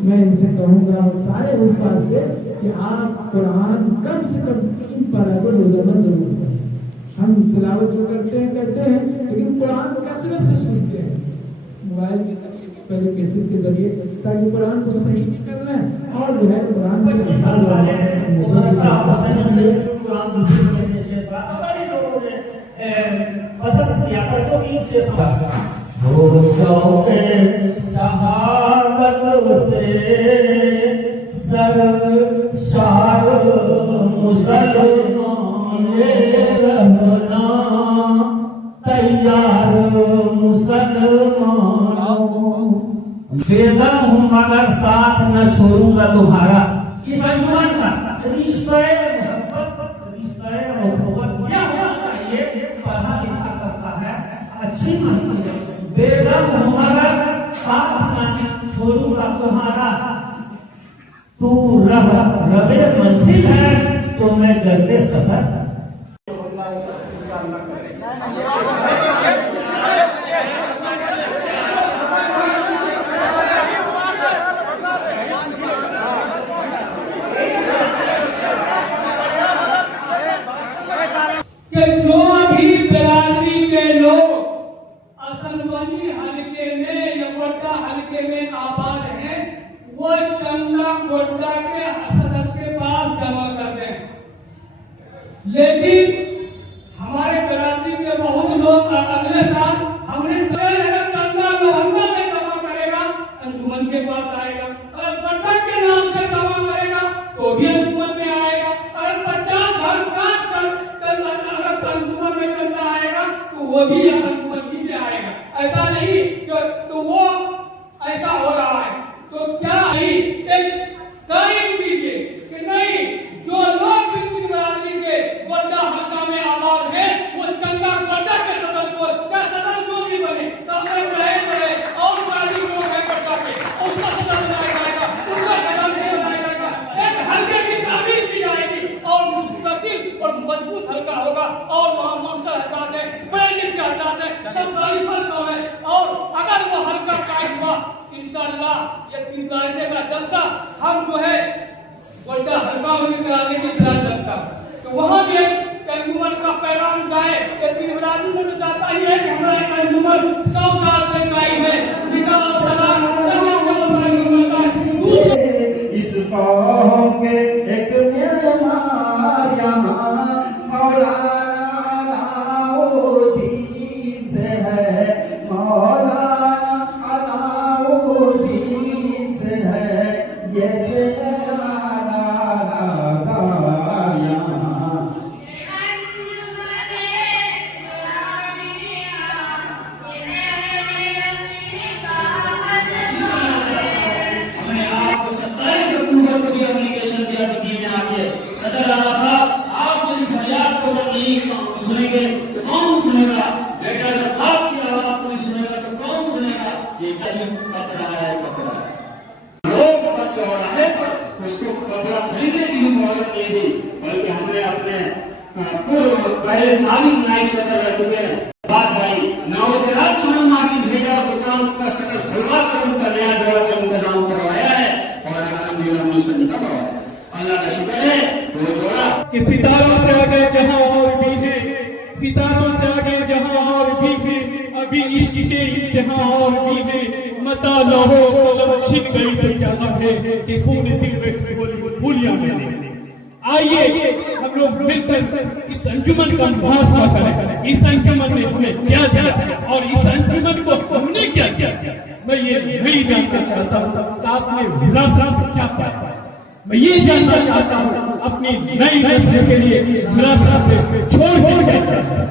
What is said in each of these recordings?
मैं इनसे कहूँगा सारे उल्फा से कि आप कुरान कम से कम 3 पारा को रोजाना जरूर करें। हम तिलावत जो करते हैं लेकिन कुरान कसरत से सुनते हैं, मोबाइल के जरिए, पहले कैसेट के जरिए, ताकि कुरान को सही भी करना है और जो है कुरान को पसंद किया था तो इनसे हो शौक़े शहादत से सरशार मुसलमान रहना तैयार मुसलमान। बेगम हूँ मगर साथ न छोड़ूंगा तुम्हारा। इस अंजुमन का रिश्ते क्या होना चाहिए? पढ़ा लिखा करता है, अच्छी मानती है। बेगम हूँ मगर साथ न छोड़ूंगा तुम्हारा। तू रबे मंजिल है तो मैं करते सफर। जो भी बिरादरी के लोग असलबनी हल्के में या गोड्डा हल्के में आबाद हैं, वो चंदा गोड्डा के हसरत के पास जमा करते हैं। लेकिन हमारे बिरादरी के बहुत लोग अगले साल हमने चंदा लोहंगा में जमा करेगा, अंजुमन के पास आएगा। अगर गोड्डा के नाम से जमा करेगा तो भी अंजुमन में आएगा। अगर 50 घर काट कर अंजुमन में चंदा आएगा तो वो भी अंजुमन ही में आएगा। ऐसा नहीं तो वो ऐसा हो रहा है। तो क्या नहीं एक कायम कीजिए कि नहीं, जो लोग भी बिरादरी के गोड्डा हल्का में आबाद है वो चंदा गोड्डा के सदस्य क्या सदस्य भी बने रहे और बिरादरी को है गोड्डा के उसका सदस्य बनाया जाएगा, उसका सदस्य बनाया जाएगा। एक हल्के की तामीर की जाएगी और मुस्तकिल और मजबूत हल्का होगा। और वहाँ ममता हरकत है, बड़े की हरकत है, सब का है। और अगर वो हल्का कायम हुआ इंशाअल्लाह ये 3 तारीख का जलसा हम जो है गोड्डा हल्का में कराने की जलसा तो वहाँ भी अंजुमन का पैगाम जाए। ये 3 बिरादरी में तो जाता ही है कि हमारा अंजुमन 100 साल से कायम है। इस कौम के एक मेहमान यहाँ मौलाना अलाउद्दीन से है, मौलाना अलाउद्दीन से है। ये आपको 27 अक्टूबर को सुनेंगे तो कौन सुनेगा? बेटा जब बाप की आवाज कोई सुनेगा तो कौन सुनेगा? ये गरीब कपड़ा है, कपड़ा है। लोग का चौराहे पर उसको कपड़ा खरीदने की भी मोहलत नहीं दी, बल्कि हमने अपने पूर्व पहले साली नाइक शक्ल रह चुके हैं बात भाई नौजवान को मार्केट भेजा, दुकान का शक्ल खुलवा कर उनका नया जगह का इंतजाम करवाया है और अल्हम्दुलिल्लाह उसका निकाह करवाया। अल्लाह का शुक्र है वो जोड़ा कि सितारों से आगे जहां और भी है, सितारों से आगे जहां और भी है, अभी इश्क के इम्तिहान और भी है। मता लहो कलम छिन गई तो क्या गम है कि खून दिल में भूलिया मैंने। आइए हम लोग मिलकर इस अंजुमन का मुहासबा करें, इस अंजुमन ने हमें क्या दिया और इस अंजुमन को हमने क्या किया। मैं ये नहीं जानना चाहता हूँ कि आपने विरासत क्या पाया, मैं ये जानना चाहता हूँ अपनी नई नस्ल के लिए विरासत छोड़ क्या चाहता हूँ।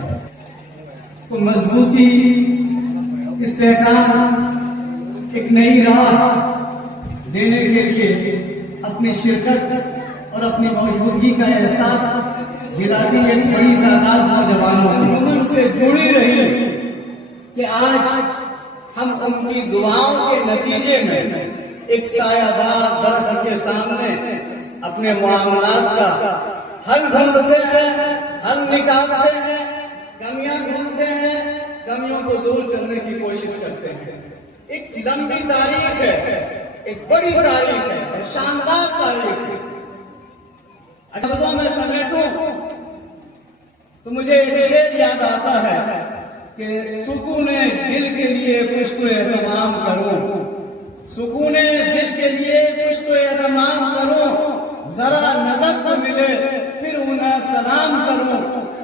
को मजबूती, इस्तेहकाम, एक नई राह देने के लिए अपनी शिरकत और अपनी मौजूदगी का एहसास दिलाती एक बड़ी तादाद नौजवानों अंजुमन से जुड़ी रही कि आज हम उनकी दुआओं के नतीजे में एक सायादार दरख्त के सामने अपने मामलात का हल ढूंढते हैं, हल निकालते हैं, कमियां ढूंढते हैं, कमियों को दूर करने की कोशिश करते हैं। एक लंबी तारीख है, एक बड़ी तारीख है और शानदार तारीख है। लफ्जों में समेटूं तो मुझे एक शेर याद आता है कि सुकूने दिल के लिए कुछ तो एहतमाम करो, सुकूने दिल के लिए कुछ तो एहतमाम करो, जरा नजर तो मिले फिर उन्हें सलाम करो।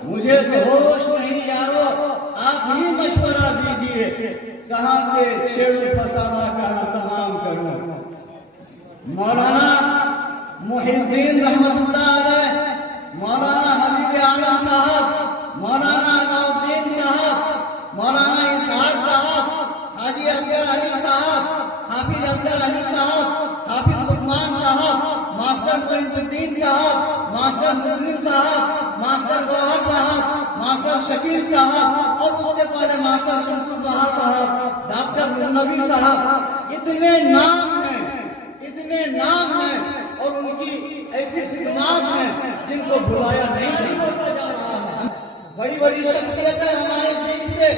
मुझे तो होश नहीं यारो, आप ही मशवरा दीजिए, कहाँ से छेड़ू फसाना कहाँ तमाम करो। मौलाना मुहिद्दीन रहमतुल्लाह अलैह, मौलाना हबीब आलम साहब, मौलाना अलाउद्दीन साहब, मौलाना इसहाक साहब, हाजी असगर अली साहब, हाफिज असगर अली साहब, हाफिज लुकमान साहब, मास्टर मोइनुद्दीन साहब, मास्टर मुस्लिम साहब, मास्टर गौहर साहब, मास्टर शकील साहब और उससे पहले मास्टर शमसुल बहा साहब, डॉक्टर नबी साहब, इतने नाम हैं, इतने नाम हैं और उनकी ऐसी खिदमत हैं जिनको भुलाया नहीं होता जा रहा है। बड़ी बड़ी शख्सियतें हमारे बीच से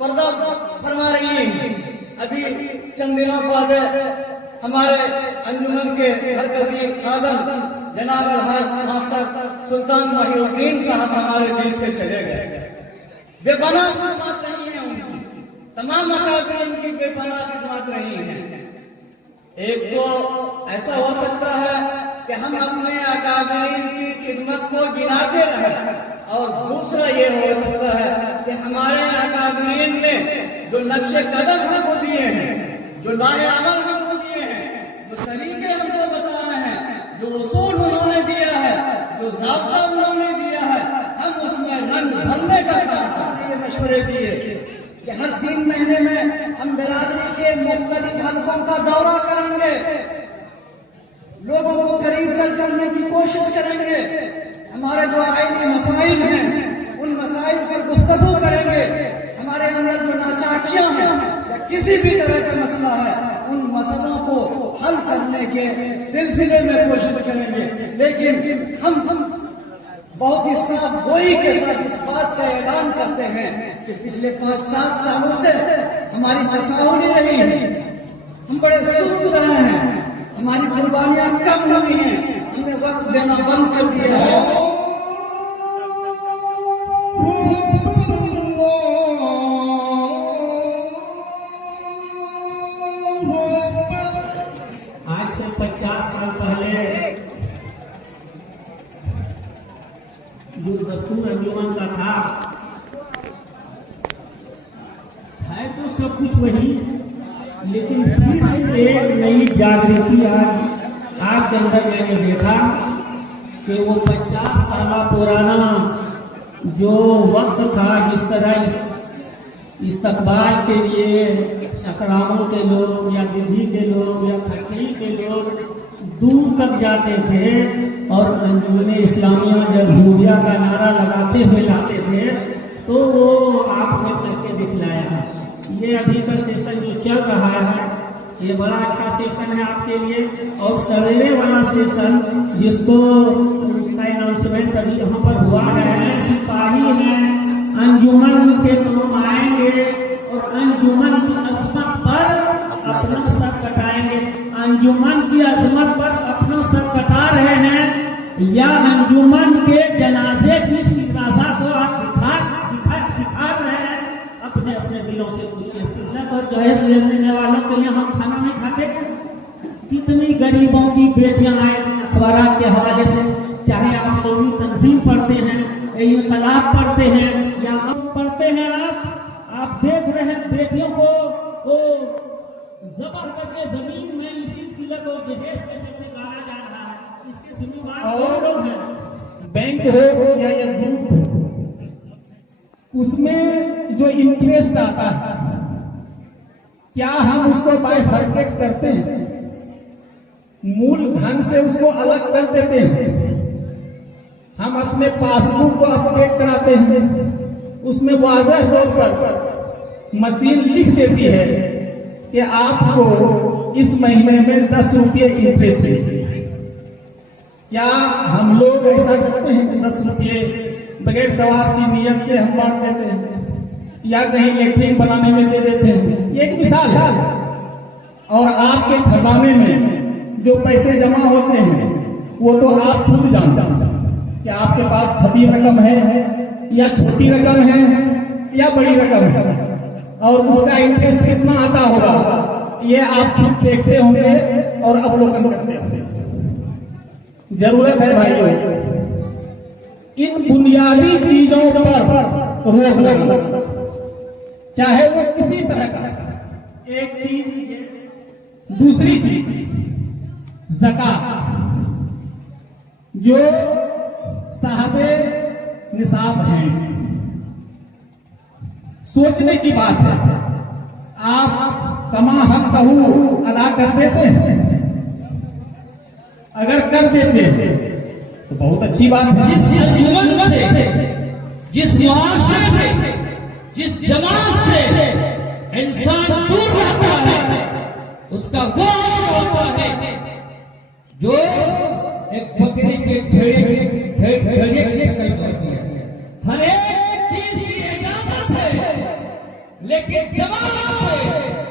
पर्दा फरमा रही हैं। अभी चंद दिनों पहले हमारे अंजुमन के मरकजी खादम जनाब अलहाज मास्टर सुल्तान मोहिउद्दीन साहब हमारे बीच से चले गए। बेपनाह खिदमत रही है उनकी, तमाम अकाबिर उनकी बेपनाह खिदमत रही है। एक तो ऐसा हो सकता है कि हम अपने अकाबिरीन की खिदमत को गिनाते रहें और दूसरा ये हो सकता है कि हमारे अकाबिरीन ने जो नक्शे कदम हमको दिए हैं, जो लाहे अमल हमको दिए हैं, जो तरीके हमको बताए हैं, जो उसूल उन्होंने दिया है, जो ज़ाब्ता उन्होंने दिया है, हम उसमें रंग भरने का काम ये मशवरे दिए कि हर 3 महीने में हम बिरादरी के मुख्तलिफ हलकों का दौरा करेंगे, लोगों को करीब कर करने की कोशिश करेंगे, हमारे जो आईनी मसाइल हैं उन मसाइल पर गुफ्तगू करेंगे, हमारे अंदर जो नाचाकियां हैं या किसी भी तरह का मसला है उन मसलों को हल करने के सिलसिले में कोशिश करेंगे। लेकिन हम बहुत ही साफ गोई के साथ इस बात का ऐलान करते हैं कि पिछले 5-7 सालों से हमारी तसाहुली रही है, हम बड़े सुस्त रहे हैं, हमारी कुर्बानियां कम हुई हैं, हमने वक्त देना बंद कर दिया है। आज से 50 साल पहले जो दस्तूर अंजुमन का था है तो सब कुछ वही, लेकिन फिर से एक नई जागृति आज के अंदर मैंने देखा कि वो 50 साल पुराना जो वक्त था, जिस तरह इस्तकबाल के लिए सकरामों के लोग या दिल्ली के लोग या खट्टी के लोग दूर तक जाते थे और अंजुमन इस्लामिया जब हुरिया का नारा लगाते हुए लाते थे तो वो आपने करके दिखलाया। ये अभी का सेशन जो चल रहा है ये बड़ा अच्छा सेशन है आपके लिए। और सवेरे वाला सेशन जिसको उसका अनाउंसमेंट अभी यहाँ पर हुआ है, सिपाही हैं अंजुमन के तुम आएंगे और अंजुमन की असमत पर अपना सर कटाएंगे। अंजुमन की असमत पर अपना सर कटा रहे हैं या अंजुमन के जनाजे की शिराजा को आप दिखा रहे हैं? अपने अपने दिलों से पूछिए। सिद्दत और जहेज लेने वालों के लिए हम खाना नहीं खाते? कितनी गरीबों की बेटियां आए अखबार के हवाले से, चाहे आप कौमी तंजीम पढ़ते हैं, इनकलाब पढ़ते हैं या पढ़ते हैं, आप देख रहे हैं बेटियों को वो जबर करके जमीन में इसी तिलक और जहेज के चलते गाड़ा जा रहा है। इसके जिम्मेदार कौन लोग हैं? बैंक हो या ये ग्रुप हो, उसमें जो इंटरेस्ट आता है क्या हम उसको बाइफरकेट करते हैं? मूल धन से उसको अलग कर देते हैं? हम अपने पासबुक को अपडेट कराते हैं, उसमें वाज़ह तौर पर मशीन लिख देती है कि आपको इस महीने में 10 रुपये इंटरेस्ट है। क्या हम लोग ऐसा करते हैं कि 10 रुपये बगैर सवाब की नियत से हम बांट देते हैं या कहीं लेटरिन बनाने में दे देते हैं? ये एक मिसाल है। और आपके खजाने में जो पैसे जमा होते हैं वो तो आप खुद जानते हैं कि आपके पास खफी रकम है या छोटी रकम है या बड़ी रकम है, और उसका इंटरेस्ट कितना आता होगा ये आप खुद देखते होंगे और अवलोकन करते होंगे। जरूरत है भाइयों इन बुनियादी चीजों पर रोक लगना, चाहे वो किसी तरह का। एक चीज, दूसरी चीज ज़कात, जो साहबे निसाब हैं। सोचने की बात है, आप कमा हक कहू अदा कर देते हैं? अगर कर देते हैं तो बहुत अच्छी बात है। जिस अंजुमन से, जिस मुआशरे से, जिस जमात से इंसान दूर रहता है उसका वो होता है जो एक बकरी के ढेरे के कई होती है। हर एक चीज की इजाजत है, लेकिन जमात से,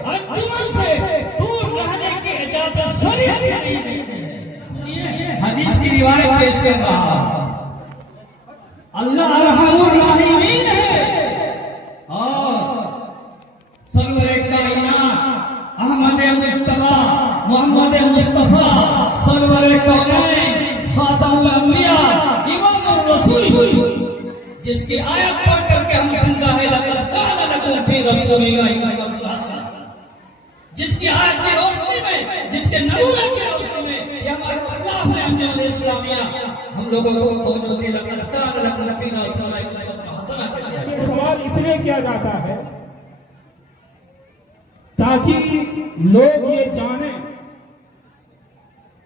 अंजुमन से दूर रहने की इजाजत शरीयत में नहीं देती है। हदीस की रिवायत पेश कर रहा, अल्लाह अर्हमुर राहिमीन है और सरवरे कायनात अहमद मुस्तफा मोहम्मद मुस्तफा सरवरे कौनैन खातमुल अंबिया इमामुर रसूल, जिसकी आयत पढ़ करके हम जिंदा है, लक़द काना लकुम फी रसूलिल्लाहि उसवतुन हसनह, जिसकी आयत की रोशनी में, जिसके नमूने की रोशनी में ये हमारे इस्लाम में अंजुमन इस्लामिया हम लोगों को मौजूद है। लक़द काना लकुम फी रसूलिल्लाहि उसवतुन हसनह के लिए ये सवाल इसलिए किया जाता है ताकि लोग ये जाने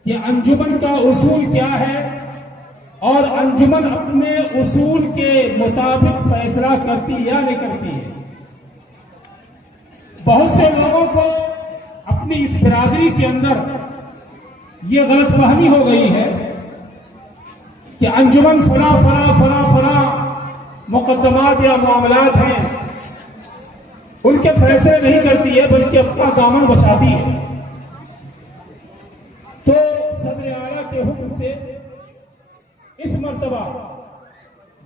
कि अंजुमन का उसूल क्या है और अंजुमन अपने उसूल के मुताबिक फैसला करती या नहीं करती है। बहुत से लोगों को अपनी इस बिरादरी के अंदर ये गलतफहमी हो गई है कि अंजुमन फला फला फला फला मुकद्दमात या मामलात हैं, उनके फैसले नहीं करती है बल्कि अपना दामन बचाती है। तो सदर आला के हुक्म से इस मर्तबा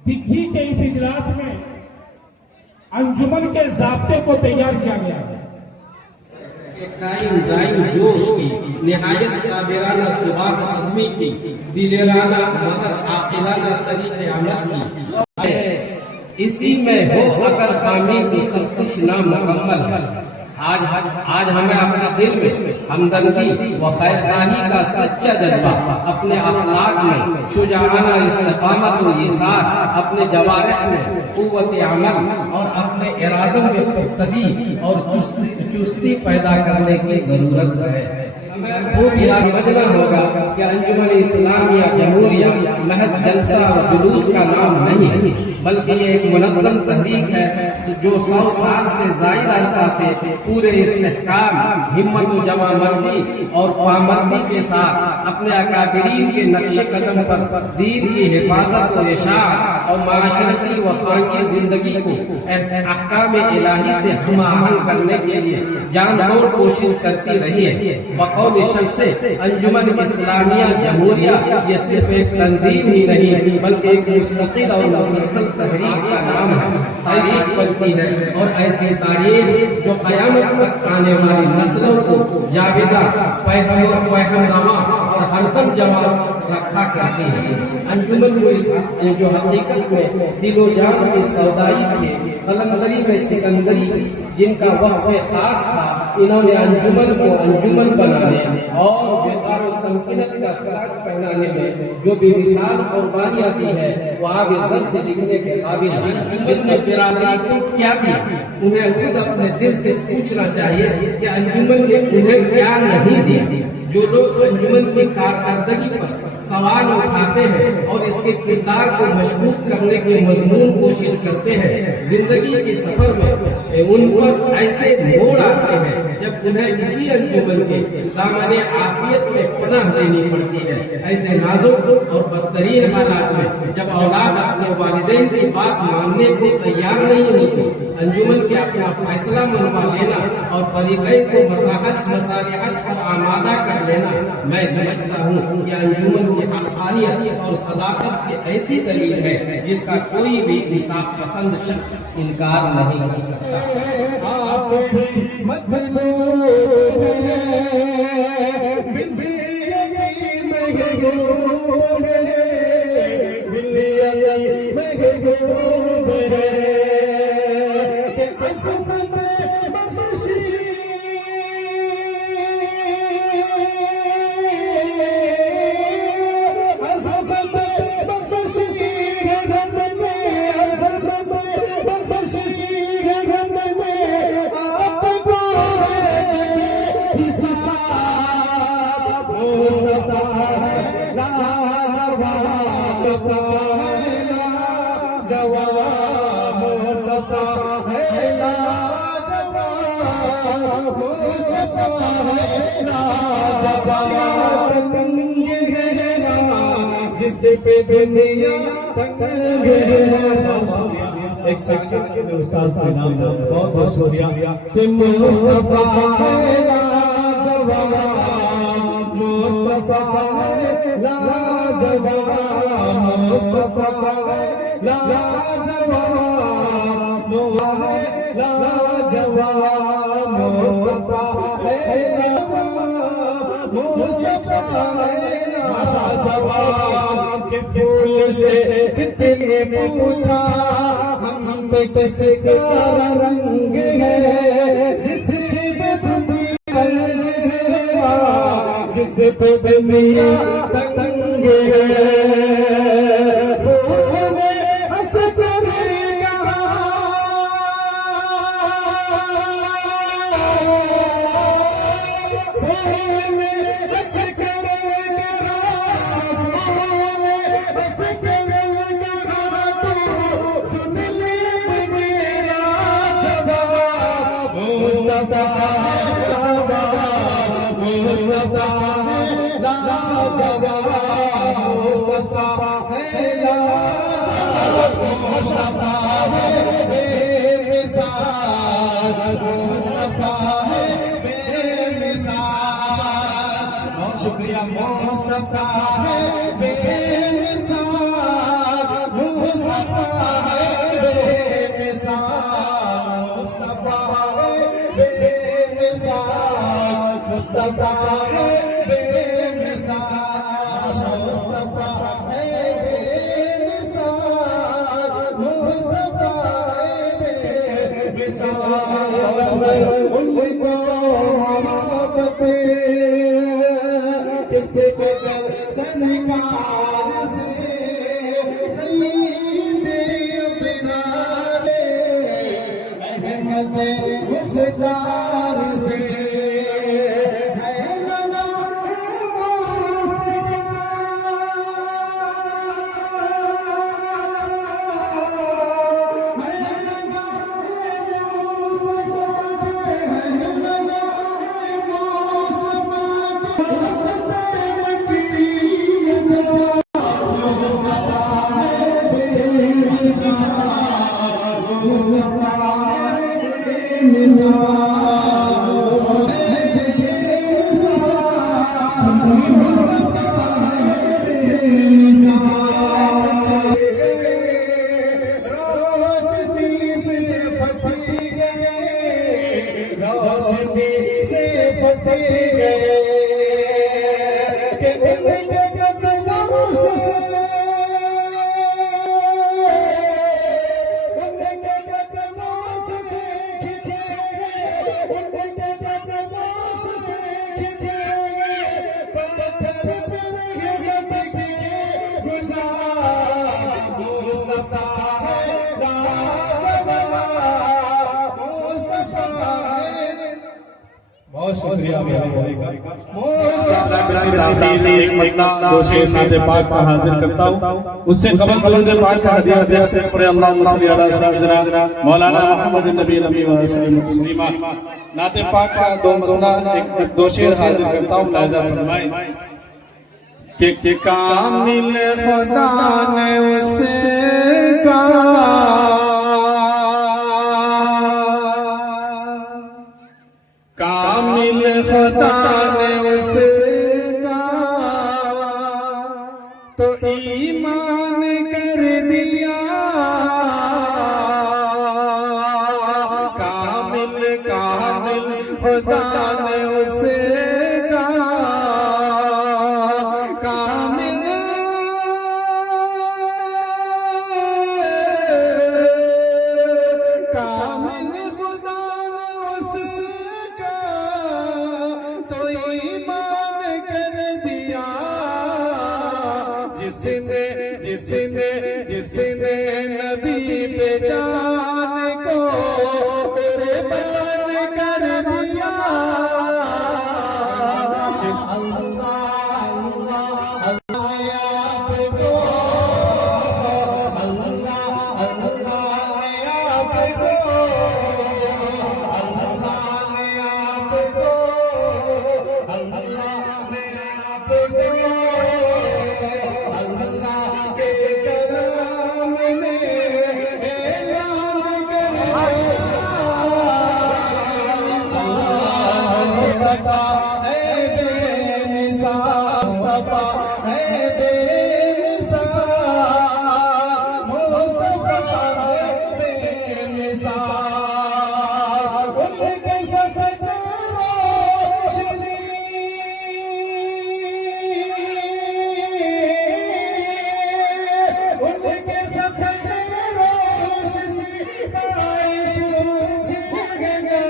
दिग्घी के इस इजलास में अंजुमन के ज़ाब्ते को तैयार किया गया है। कायम दायम जोश की, निहायत साबिराना सुहाग आदमी की, दिलेराना मगर आकिलाना तरीक़े अमल की। इसी में हो अगर खामी तो सब कुछ नामुकम्मल है। आज हमें अपने दिल में हमदर्दी व खैरखाही का सच्चा जज्बा, अपने अखलाक में शुजाना इस्तिकामत व ईसार, अपने जवारिह में कुव्वत अमल और अपने इरादों में पुख्तगी और चुस्ती पैदा करने की जरूरत है। खूब याद समझना होगा कि अंजुमन इस्लामिया जमहूरिया महज जलसा और जुलूस का नाम नहीं, बल्कि ये एक मुनज़्ज़म तहरीक है जो 100 साल से ज़ायद अरसा से पूरे इस्तेहकाम, हिम्मत व जवामर्दी और पामर्दी के साथ अपने अकाबिरीन के नक्शे कदम पर दीन की हिफाजत व इशाअत और माशरती व खानगी जिंदगी को अहकाम इलाही से हम आहंग करने के लिए जानबूझ कोशिश करती रही है। बकौल शख्स से अंजुमन इस्लामिया जमहूरिया ये सिर्फ एक तंजीम ही नहीं, बल्कि एक मुस्तकिल और मुसलसल तहरीक का नाम है। तारीख बनती है और ऐसी तारीख जो क़यामत तक आने वाली नस्लों को जाविदा, पैहम-रवा और हरदम जमा रखा करती है। अंजुमन जो हकीकत में दिलो जान की सौदाई थे, कलंदरी में सिकंदरी, जिनका वक्फ़े खास था, इन्होंने अंजुमन को अंजुमन बनाने और बेकार और तमकीनत का खिलाफ पहनाने में जो भी मिसाल कुर्बानियाँ दी है वो आगे जर से लिखने के काबिल है। इसने बिरादरी को क्या दिया, उन्हें खुद अपने दिल से पूछना चाहिए कि अंजुमन ने उन्हें क्या नहीं दिया। जो लोग अंजुमन की कारकर्दगी पर सवाल उठाते हैं और इसके किरदार को मशबूत करने की मजमून कोशिश करते हैं, जिंदगी के सफर में उन पर ऐसे मोड़ आते हैं जब उन्हें इसी अंजुमन के दामन आफियत में पनाह लेनी पड़ती है। ऐसे नाजुक और बदतरीन हालात में जब औलाद अपने वालिदैन की बात मानने को तैयार नहीं होती, अंजुमन के अपना फैसला मनवा लेना और फरीक़ैन को मसालिहत पर आमादा कर लेना, मैं समझता हूँ कि अंजुमन की हक़ानियत और सदाकत की ऐसी दलील है जिसका कोई भी इंसाफ पसंद शख्स इनकार नहीं कर सकता। जिसे पे दुनिया तंग एक सेकंड में उस्ताद के नाम बहुत बहुत शुक्रिया कि मुस्तफा है लाजवाब, मुस्तफा है लाजवाब, मुस्तफा है लाजवाब, लाजवाब, मुस्तफा है लाजवाब, मुस्तफा है लाजवाब। के फूल से कितने पूछा हम पे किसका रंग है, जिस पे दुनिया जिस पे दुनिया तंग है। शुक्रिया मुस्तफा है बेमिसाल, मुस्तफा है बेमिसाल, मुस्तफा है बेमिसाल, मुस्तफा है बेमिसाल, मुस्तफा है बेमिसाल, मुस्तफा है बेमिसाल। बढ़ते गए कि उनके कदमों से बहुत शुक्रिया एक मतला दो शेर नाते पाक का हाजिर करता हूँ। उससे कबल कलंदे पाक का हदिया पेश करने पड़े। अल्लाहुम्मा सल्ली अला सय्यिदना मौलाना मोहम्मद नबी नबी व सल्लम तस्लीमा। नाते पाक का दो मसला एक दो शेर हाजिर करता हूँ, लाजा फरमाए कि कामिल खुदा ने उसे कहा, कामिल खुदा ने उसे कहा तो ईमान कर दिया। कामिल कामिल खुदा ने उसे कहा, कामिल कामिल खुदा ने उसे तो ईमान कर दिया। जिसने जिसने जिसने नबी पे जान को कुर्बान कर दिया। अल्लाह अल्लाह आपको, अल्लाह अल्लाह आपको, अल्लाह ने आपको, अल्लाह ने आपको, अल्लाह के कलाम ने ऐलान कर दिया। है बेमिसाल मुस्तफा, है बेमिसाल मुस्तफा, है बेमिसाल। उनके सतत रोशनी, उनके सतत रोशनी बाइस जगना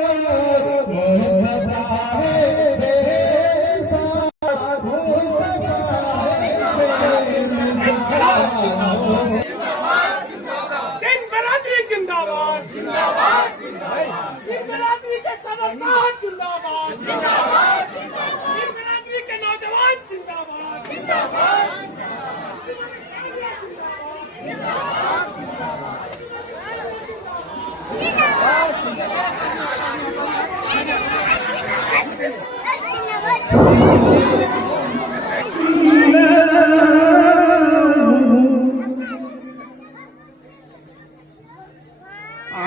मुस्तफा है बेमिसाल, मुस्तफा है बेमिसाल। दिन बरादरी जिंदाबाद, जिंदाबाद, दिन बरादरी के सदस्यगण जिंदाबाद, जिंदाबाद, दिन बरादरी के नौजवान जिंदाबाद, जिंदाबाद,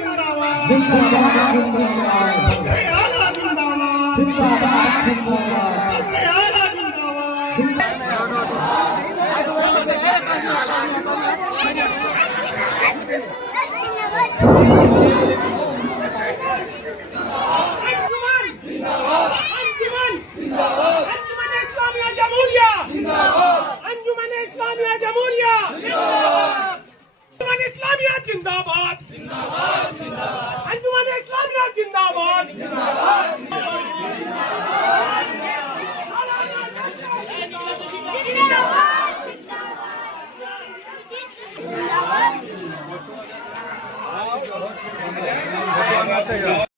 जिंदाबाद, सदर आला जिंदाबाद, सदर आला जिंदाबाद। अंजुमन इस्लामिया जमहूरिया, अंजुमन इस्लामिया जमहूरिया, अंजुमन इस्लामिया जिंदाबाद, अंजुमन इस्लामिया जिंदाबाद, जिंदाबाद।